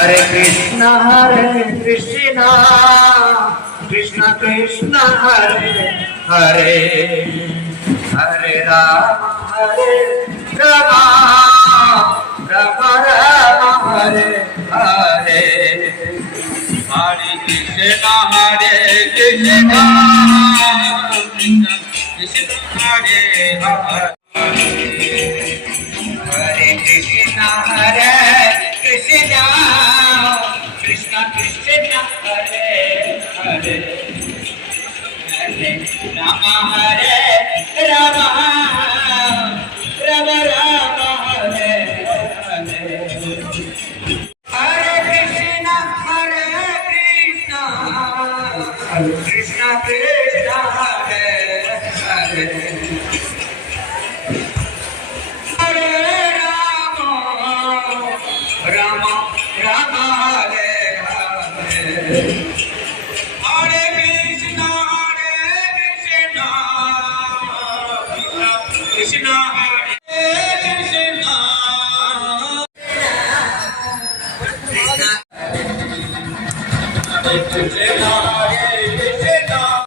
Hare Krishna, Krishna Krishna, Hare Hare, Hare Rama, Rama Rama, Hare Hare. Hare Krishna, Hare Krishna, Krishna Krishna, Hare Hare. Hare Krishna, Krishna Krishna, Hare Hare, Hare Rama, Rama Rama, Hare Hare. Hare Krishna, Krishna Krishna, Hare Hare, Hare Rama, Rama Rama, Hare Hare. Hare Krishna, Krishna Hare Krishna, Krishna Krishna, Hare